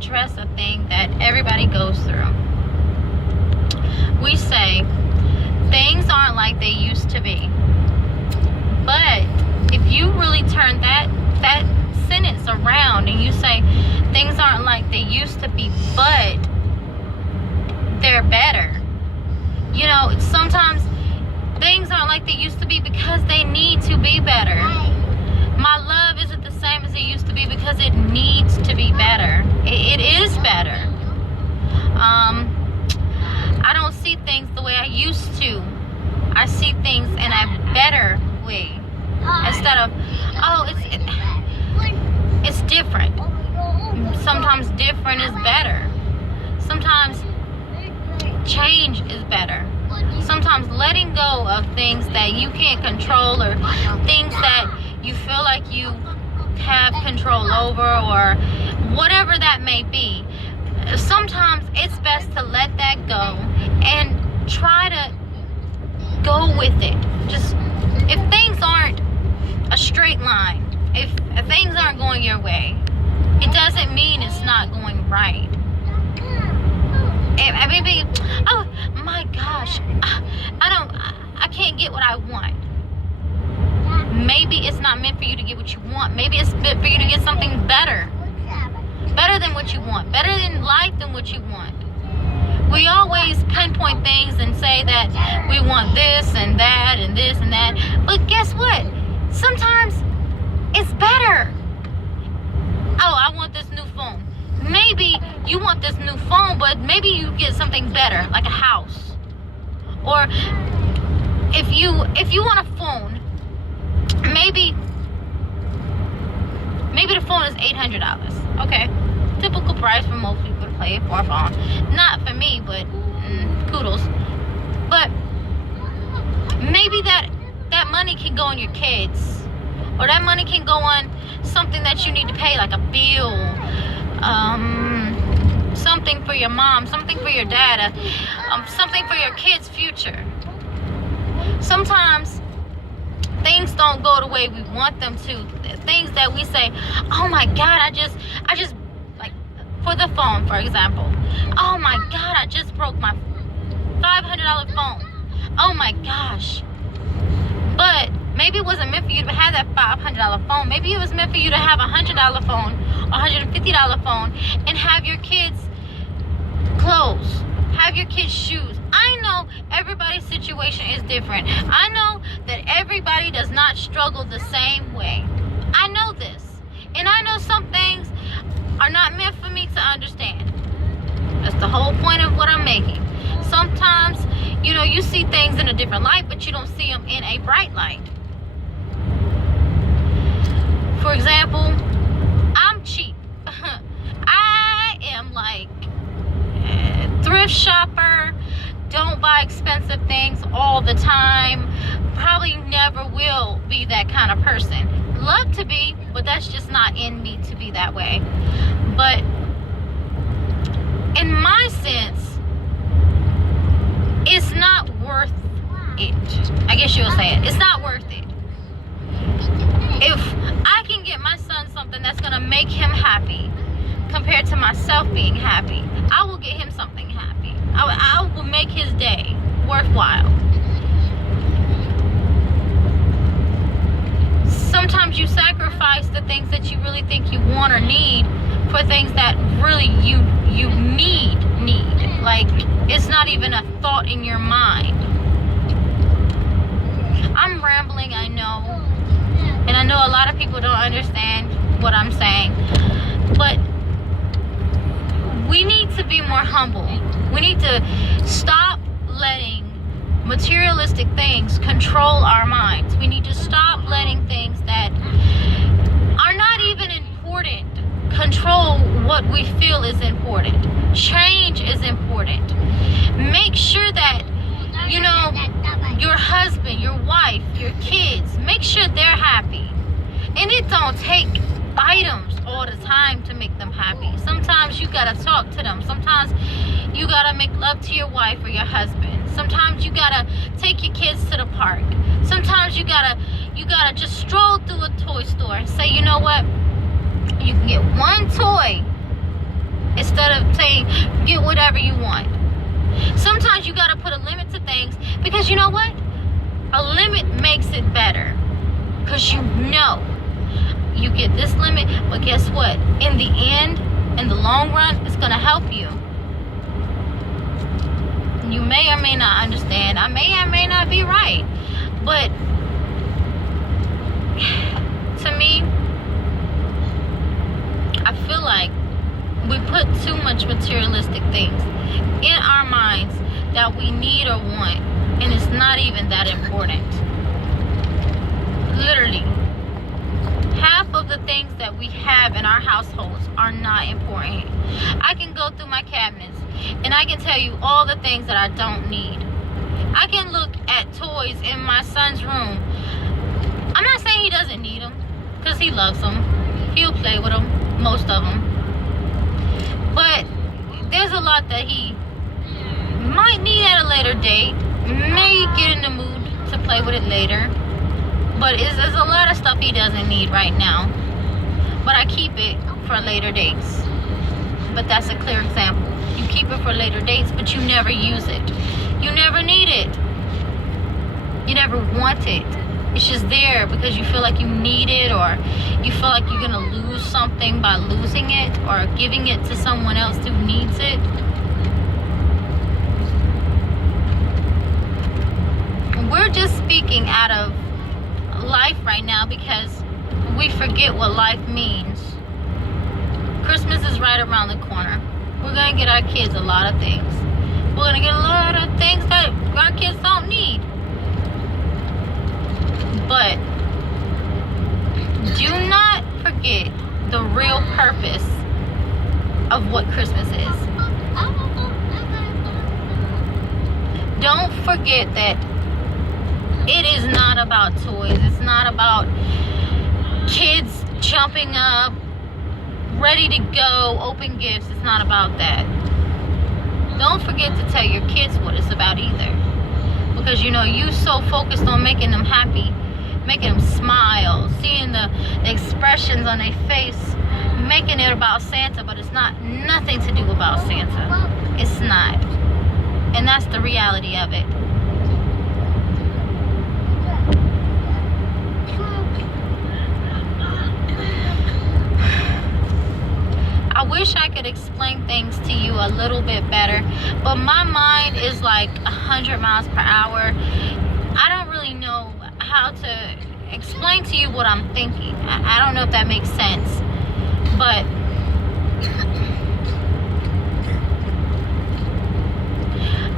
address a thing that everybody goes through. We say things aren't like they used to be. But if you really turn that sentence around and you say things aren't like they used to be, but they're better. You know, sometimes things aren't like they used to be because they need to be better. My love isn't the same as it used to be because it needs to be better. It is better. I don't see things the way I used to. I see things in a better way. Instead of, oh, it's different. Sometimes different is better. Sometimes change is better. Sometimes letting go of things that you can't control, or things that you feel like you have control over, or whatever that may be. Sometimes it's best to let that go and try to go with it. Just, if things aren't a straight line, if things aren't going your way, it doesn't mean it's not going right. Maybe, oh my gosh, I can't get what I want. Maybe it's not meant for you to get what you want. Maybe it's meant for you to get something better. Better than what you want. Better in life than what you want. We always pinpoint things and say that we want this and that and this and that. But guess what? Sometimes it's better. Oh, I want this new phone. Maybe you want this new phone, but maybe you get something better, like a house. Or if you want a phone, maybe the phone is $800. Okay, typical price for most people to pay for a phone. Not for me, but kudos. But maybe that money can go on your kids, or that money can go on something that you need to pay, like a bill, something for your mom, something for your dad, something for your kids' future. Sometimes things don't go the way we want them to. Things that we say, oh my God, I just like, for the phone, for example. Oh my God, I just broke my $500 phone. Oh my gosh. But maybe it wasn't meant for you to have that $500 phone. Maybe it was meant for you to have a $100 phone, or $150 phone, and have your kids clothes, have your kids shoes. I know everybody's situation is different. I know that everybody does not struggle the same way. I know this. And I know some things are not meant for me to understand. That's the whole point of what I'm making. Sometimes, you know, you see things in a different light, but you don't see them in a bright light. For example, I'm cheap. I am like a thrift shopper. Don't buy expensive things all the time. Probably never will be that kind of person. Love to be, but that's just not in me to be that way. But in my sense, it's not worth it. I guess you'll say it. It's not worth it. If I can get my son something that's gonna make him happy compared to myself being happy, I will get him something happy. I will make his day worthwhile. Sometimes you sacrifice the things that you really think you want or need for things that really you need. Like, it's not even a thought in your mind. I'm rambling, I know. And I know a lot of people don't understand what I'm saying. But we need to be more humble. We need to stop letting materialistic things control our minds. We need to stop letting things that are not even important control what we feel is important. Change is important. Make sure that, you know, your husband, your wife, your kids, make sure they're happy. And it don't take items all the time to make them happy. Sometimes you gotta talk to them. Sometimes you gotta make love to your wife or your husband. Sometimes you gotta take your kids to the park. Sometimes you gotta just stroll through a toy store and say, you know what? You can get one toy instead of saying get whatever you want. Sometimes you gotta put a limit to things, because you know what? A limit makes it better, because you know you get this limit, but guess what? In the end, in the long run, it's gonna help you. You may or may not understand. I may or may not be right, but to me, I feel like we put too much materialistic things in our minds that we need or want, and it's not even that important. Literally, half of the things that we have in our households are not important. I can go through my cabinets and I can tell you all the things that I don't need. I can look at toys in my son's room. I'm not saying he doesn't need them, because he loves them. He'll play with them, most of them. But there's a lot that he might need at a later date. May get in the mood to play with it later. But there's a lot of stuff he doesn't need right now. But I keep it for later dates. But that's a clear example. You keep it for later dates, but you never use it. You never need it. You never want it. It's just there because you feel like you need it, or you feel like you're gonna lose something by losing it, or giving it to someone else who needs it. We're just speaking out of life right now, because we forget what life means. Christmas is right around the corner. We're gonna get our kids a lot of things. We're gonna get a lot of things that our kids don't need. But do not forget the real purpose of what Christmas is. Don't forget that it is not about toys. It's not about kids jumping up, ready to go, open gifts. It's not about that. Don't forget to tell your kids what it's about either. Because you know, you so focused on making them happy, making them smile, seeing the expressions on their face, making it about Santa, but it's not nothing to do about Santa. It's not. And that's the reality of it. I wish I could explain things to you a little bit better, but my mind is like 100 miles per hour. I don't really know how to explain to you what I'm thinking. I don't know if that makes sense, but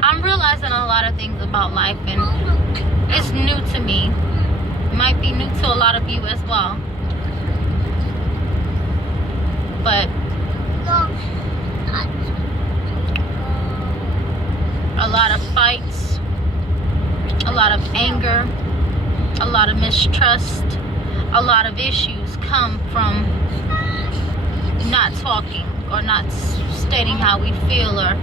I'm realizing a lot of things about life, and it's new to me. It might be new to a lot of you as well, but a lot of fights, a lot of anger, a lot of mistrust, a lot of issues come from not talking, or not stating how we feel, or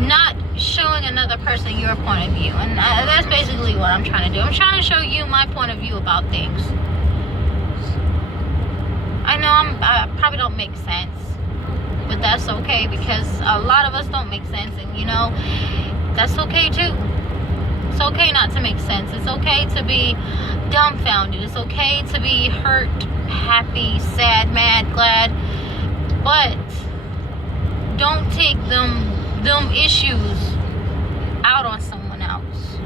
not showing another person your point of view. And that's basically what I'm trying to do. I'm trying to show you my point of view about things. I know I probably don't make sense, but that's okay, because a lot of us don't make sense, and you know, that's okay too. It's okay not to make sense. It's okay to be dumbfounded. It's okay to be hurt, happy, sad, mad, glad, but don't take them issues out on someone else.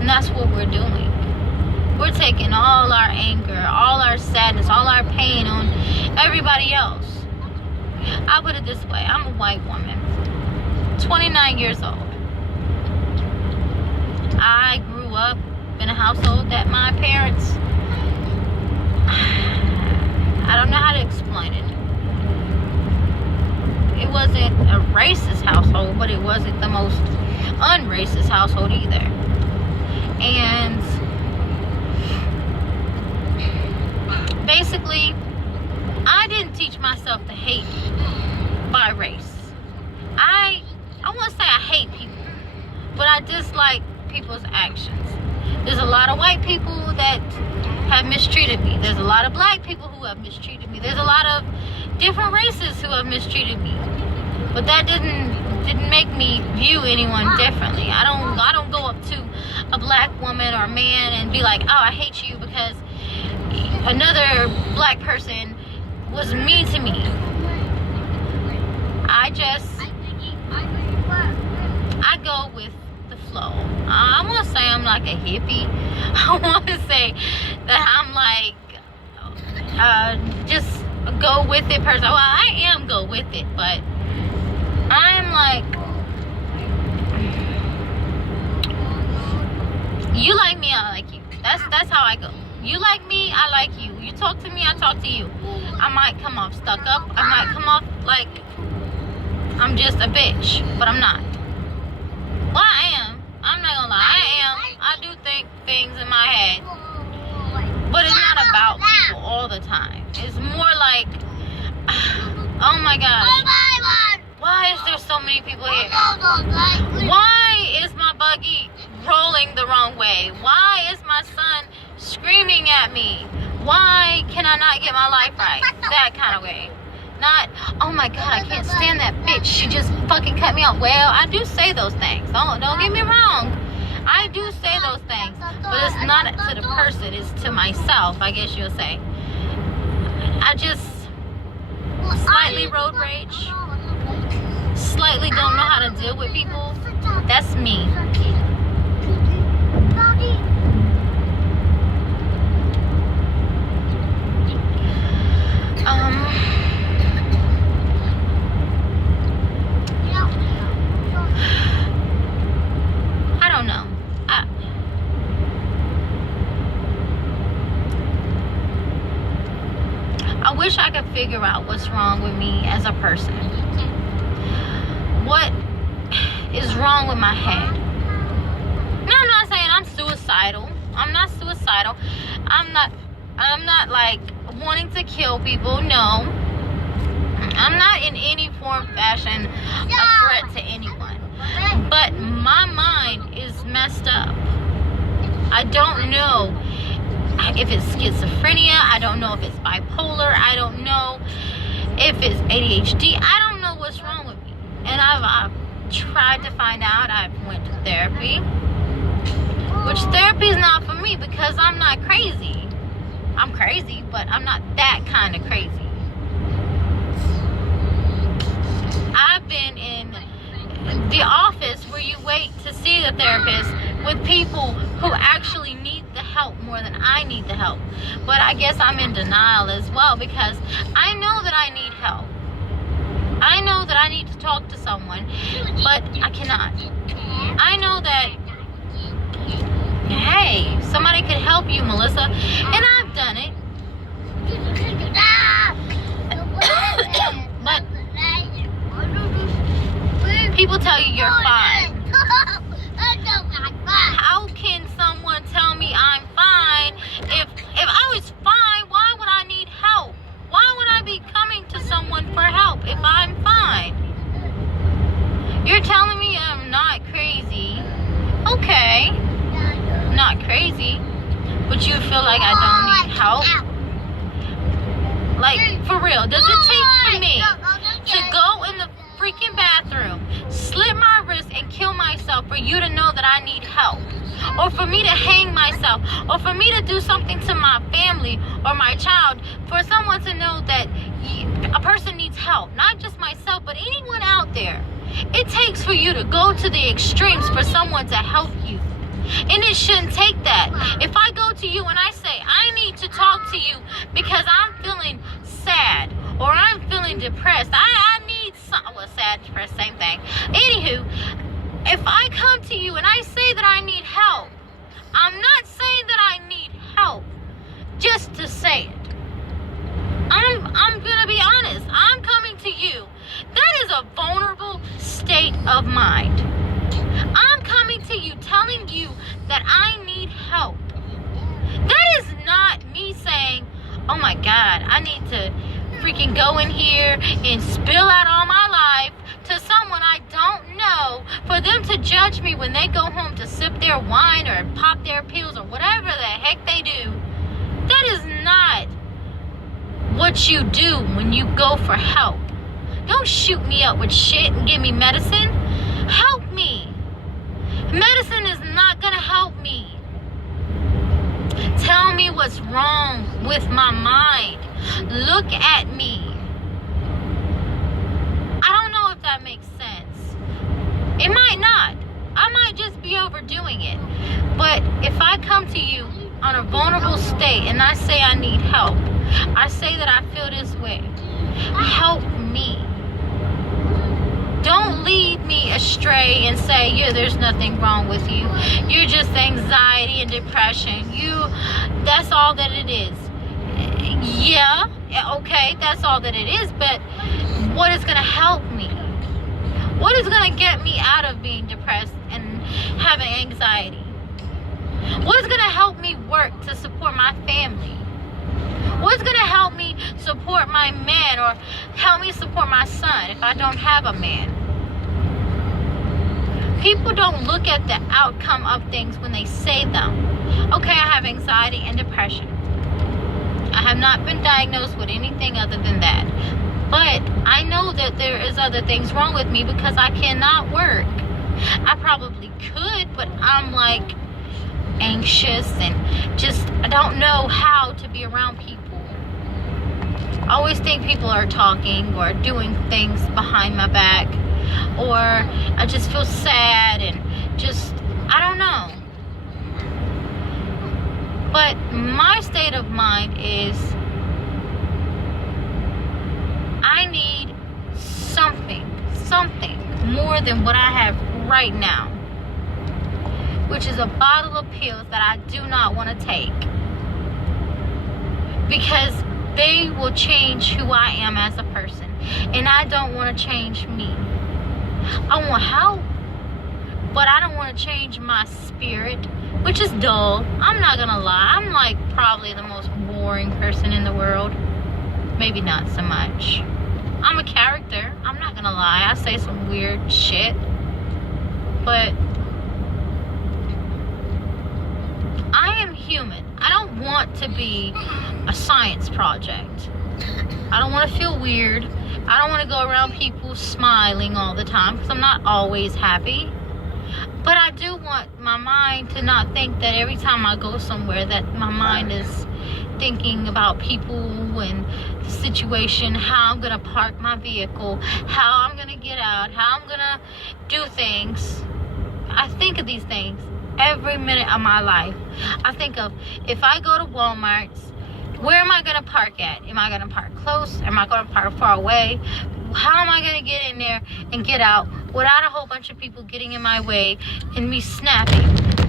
And that's what we're doing. We're taking all our anger, all our sadness, all our pain on everybody else. I'll put it this way. I'm a white woman, 29 years old. I grew up in a household that my parents, I don't know how to explain it. It wasn't a racist household, but it wasn't the most unracist household either. And basically, I didn't teach myself to hate by race. I won't say I hate people, but I dislike people's actions. There's a lot of white people that have mistreated me. There's a lot of black people who have mistreated me. There's a lot of different races who have mistreated me, but that didn't make me view anyone differently. I don't go up to a black woman or a man and be like, oh, I hate you because another black person was mean to me. I go with the flow. I want to say I'm like a hippie. I want to say that I'm like just go with it person. Well, I am go with it, but I'm like, you like me, I like you. That's how I go. You like me, I like you. You talk to me, I talk to you. I might come off stuck up. I might come off like I'm just a bitch, but I'm not. Well, I am. I'm not gonna lie. I do think things in my head, but it's not about people all the time. It's more like, oh my gosh, why is there so many people here? Why is my buggy rolling the wrong way? Why is my son screaming at me? Why can I not get my life right? That kind of way. Not, oh my god, I can't stand that bitch. She just fucking cut me off. Well, I do say those things. Don't get me wrong. I do say those things. But it's not to the person. It's to myself, I guess you'll say. I just slightly road rage. Slightly don't know how to deal with people. That's me. I don't know. I wish I could figure out what's wrong with me as a person. What is wrong with my head? No, I'm not saying I'm suicidal. I'm not suicidal. I'm not like wanting to kill people. No. I'm not in any form, fashion, a threat to anyone. But my mind is messed up. I don't know if it's schizophrenia. I don't know if it's bipolar. I don't know if it's ADHD. I don't know what's wrong with me. And I've tried to find out. I went to therapy. Which therapy is not for me because I'm not crazy. I'm crazy, but I'm not that kind of crazy. I've been in the office where you wait to see the therapist with people who actually need the help more than I need the help. But I guess I'm in denial as well because I know that I need help. I know that I need to talk to someone, but I cannot. I know that, hey, somebody could help you, Melissa, and I've done it. But people tell you you're fine. How can someone tell me I'm fine if I was fine? Why would I need help? Why would I be coming to someone for help if I'm fine? You're telling me I'm not crazy. Okay, not crazy, but you feel like I don't need help? Like, for real, does it take for me to go in the freaking bathroom, slit my wrist and kill myself for you to know that I need help? Or for me to hang myself? Or for me to do something to my family or my child for someone to know that a person needs help? Not just myself, but anyone out there. It takes for you to go to the extremes for someone to help you. And it shouldn't take that. If I go to you and I say, I need to talk to you because I'm feeling sad or I'm feeling depressed. I need some, well, sad, depressed, same thing. Anywho, if I come to you and I say that I need help, I'm not saying that I need help just to say it. I'm gonna be honest. I'm coming to you. That is a vulnerable state of mind. I'm coming to you telling you that I need help. That is not me saying, oh my God, I need to freaking go in here and spill out all my life to someone I don't know for them to judge me when they go home to sip their wine or pop their pills or whatever the heck they do. That is not what what you do when you go for help. Don't shoot me up with shit and give me medicine. Help me. Medicine is not gonna help me. Tell me what's wrong with my mind. Look at me. I don't know if that makes sense. It might not. I might just be overdoing it. But if I come to you on a vulnerable state and I say I need help, I say that I feel this way, help me. Don't lead me astray and say, yeah, there's nothing wrong with you. You're just anxiety and depression. That's all that it is. Yeah, okay, that's all that it is, but what is going to help me? What is going to get me out of being depressed and having anxiety? What is going to help me work to support my family? What's going to help me support my man or help me support my son if I don't have a man? People don't look at the outcome of things when they say them. Okay, I have anxiety and depression. I have not been diagnosed with anything other than that. But I know that there is other things wrong with me because I cannot work. I probably could, but I'm like anxious and just I don't know how to be around people. I always think people are talking or doing things behind my back, or I just feel sad and just I don't know. But my state of mind is I need something more than what I have right now, which is a bottle of pills that I do not want to take because they will change who I am as a person, and I don't want to change me. I want help, but I don't want to change my spirit, which is dull. I'm not gonna lie, I'm like probably the most boring person in the world. Maybe not so much. I'm a character, I'm not gonna lie. I say some weird shit, but I am human. I don't want to be a science project. I don't want to feel weird. I don't want to go around people smiling all the time because I'm not always happy. But I do want my mind to not think that every time I go somewhere that my mind is thinking about people and the situation, how I'm going to park my vehicle, how I'm going to get out, how I'm going to do things. I think of these things every minute of my life. I think of if I go to Walmart's, where am I going to park at? Am I going to park close? Am I going to park far away? How am I going to get in there and get out without a whole bunch of people getting in my way and me snapping?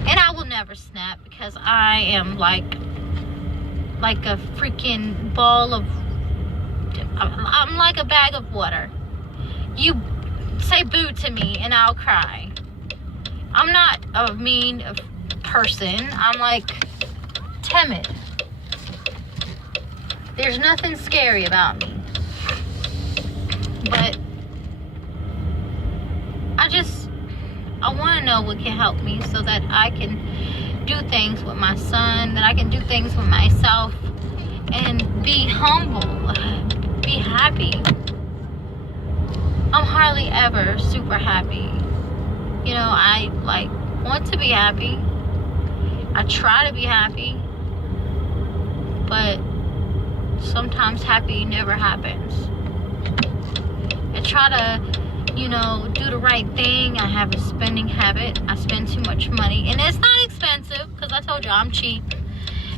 And I will never snap because I am like a freaking ball of, I'm like a bag of water. You say boo to me and I'll cry. I'm not a mean person. I'm like timid. There's nothing scary about me. But I want to know what can help me so that I can do things with my son, that I can do things with myself and be humble, be happy. I'm hardly ever super happy. You know, I like want to be happy. I try to be happy, but sometimes happy never happens. I try to, you know, do the right thing. I have a spending habit. I spend too much money, and it's not expensive because I told you I'm cheap.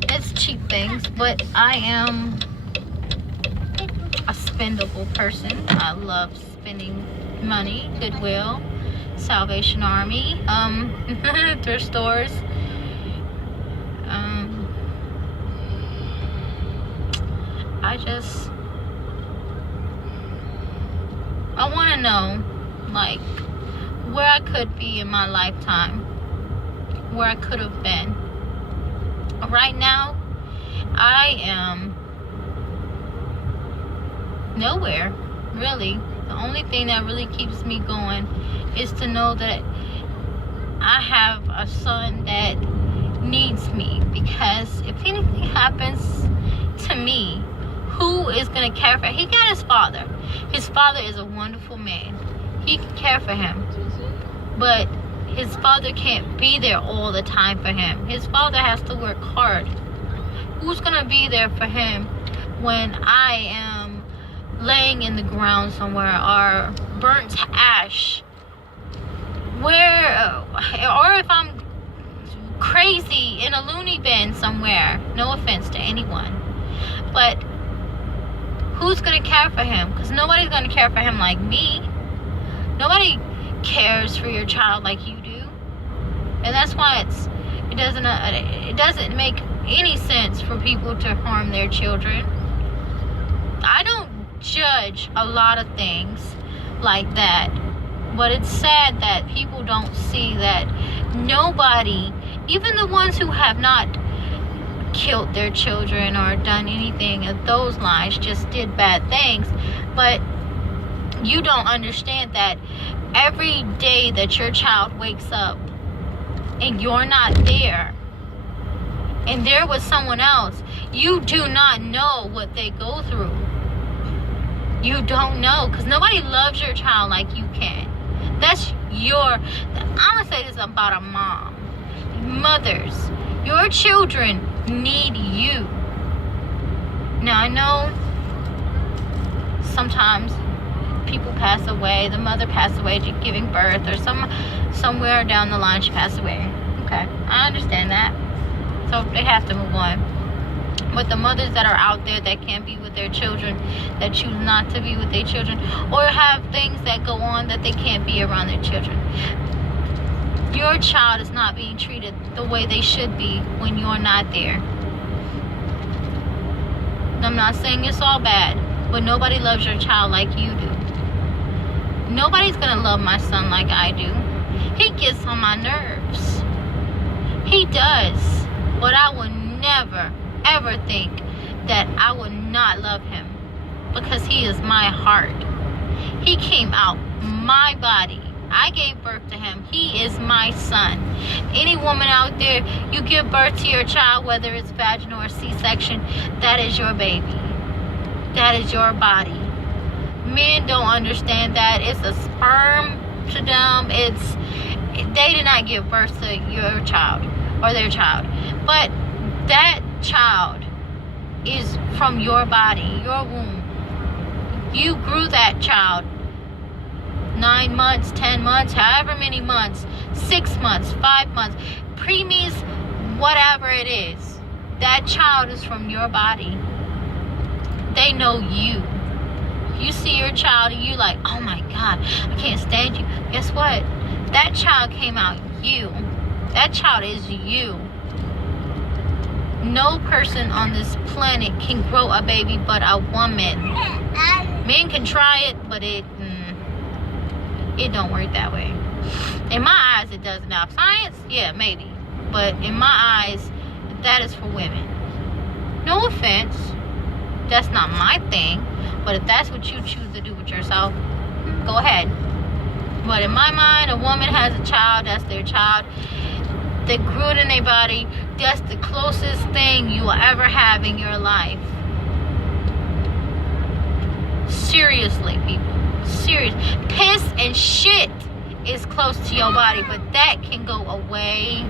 It's cheap things, but I am a spendable person. I love spending money. Goodwill, Salvation Army, thrift stores. I want to know, like, where I could be in my lifetime, where I could have been. Right now, I am nowhere, really. The only thing that really keeps me going is to know that I have a son that needs me, because if anything happens to me, who is going to care for him? He got his father. His father is a wonderful man. He can care for him. But his father can't be there all the time for him. His father has to work hard. Who's going to be there for him when I am laying in the ground somewhere or burnt to ash? Where, or if I'm crazy in a loony bin somewhere. No offense to anyone. But who's going to care for him? Because nobody's going to care for him like me. Nobody cares for your child like you do. And that's why it doesn't make any sense for people to harm their children. I don't judge a lot of things like that, but it's sad that people don't see that nobody, even the ones who have not killed their children or done anything of those lines, just did bad things. But you don't understand that every day that your child wakes up and you're not there, and there was someone else, you do not know what they go through. You don't know, because nobody loves your child like you can. That's I'm gonna say this about a mom. Mothers, your children need you. Now I know sometimes people pass away. The mother passed away giving birth, or somewhere down the line she passed away. Okay, I understand that. So they have to move on. But the mothers that are out there that can't be with their children, that choose not to be with their children, or have things that go on that they can't be around their children, your child is not being treated the way they should be when you're not there. I'm not saying it's all bad, but nobody loves your child like you do. Nobody's gonna love my son like I do. He gets on my nerves. He does. But I would never, ever think that I would not love him, because he is my heart. He came out my body. I gave birth to him. He is my son. Any woman out there, you give birth to your child, whether it's vaginal or C-section, that is your baby. That is your body. Men don't understand that. It's a sperm to them. They did not give birth to your child or their child. But that child is from your body, your womb. You grew that child 9 months, 10 months, however many months, 6 months, 5 months, preemies, whatever it is. That child is from your body. They know you. You see your child and you like, oh my God, I can't stand you. Guess what? That child came out you. That child is you. No person on this planet can grow a baby but a woman. Men can try it, but it don't work that way. In my eyes, it does now. Science, yeah, maybe. But in my eyes, that is for women. No offense. That's not my thing. But if that's what you choose to do with yourself, go ahead. But in my mind, a woman has a child, that's their child. They grew it in their body. That's the closest thing you will ever have in your life. Seriously, people. Serious. Piss and shit is close to your body, but that can go away.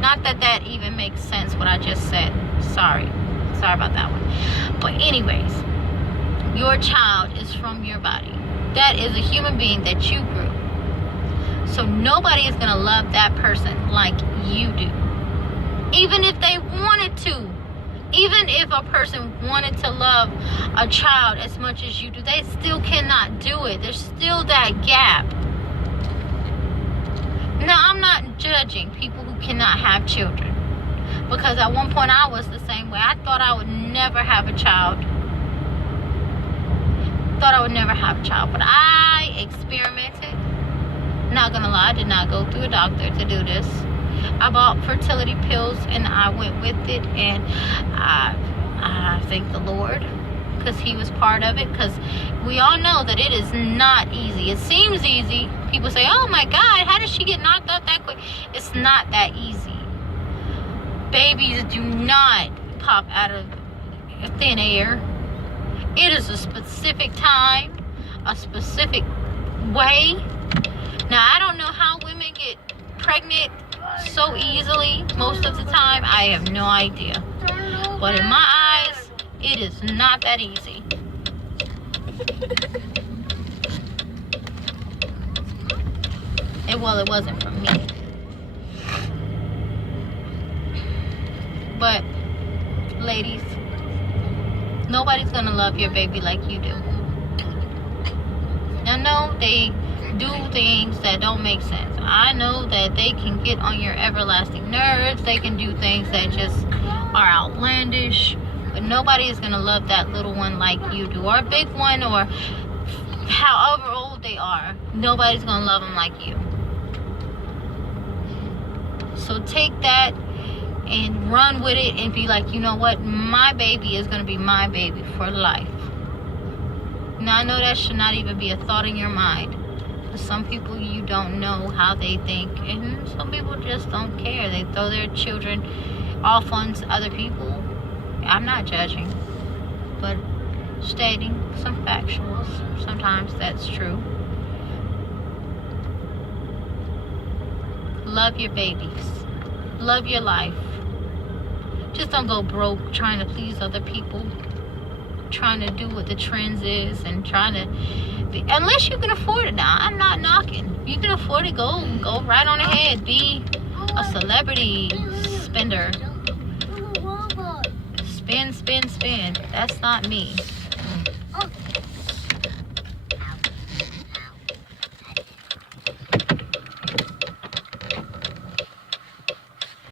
Not that that even makes sense, what I just said. Sorry about that one. But anyways, your child is from your body. That is a human being that you grew. So nobody is going to love that person like you do. Even if they wanted to. Even if a person wanted to love a child as much as you do, they still cannot do it. There's still that gap. Now, I'm not judging people who cannot have children. Because at one point I was the same way. I thought I would never have a child. Thought I would never have a child. But I experimented. Not gonna lie, I did not go through a doctor to do this. I bought fertility pills and I went with it, and I thank the Lord because he was part of it, because we all know that it is not easy. It seems easy. People say, oh my God, how did she get knocked up that quick? It's not that easy. Babies do not pop out of thin air. It is a specific time, a specific way. Now, I don't know how women get pregnant so easily most of the time. I have no idea. But in my eyes, it is not that easy. Well, it wasn't for me. But, ladies, nobody's gonna love your baby like you do. I know they do things that don't make sense. I know that they can get on your everlasting nerves. They can do things that just are outlandish. But nobody is gonna love that little one like you do. Or a big one, or however old they are. Nobody's gonna love them like you. So take that and run with it and be like, you know what? My baby is going to be my baby for life. Now, I know that should not even be a thought in your mind. But some people, you don't know how they think. And some people just don't care. They throw their children off on other people. I'm not judging. But stating some factuals. Sometimes that's true. Love your babies. Love your life. Just don't go broke trying to please other people. Trying to do what the trends is and trying to be, unless you can afford it. Now, I'm not knocking. If you can afford it, go right on ahead. Be a celebrity spender. Spend. That's not me.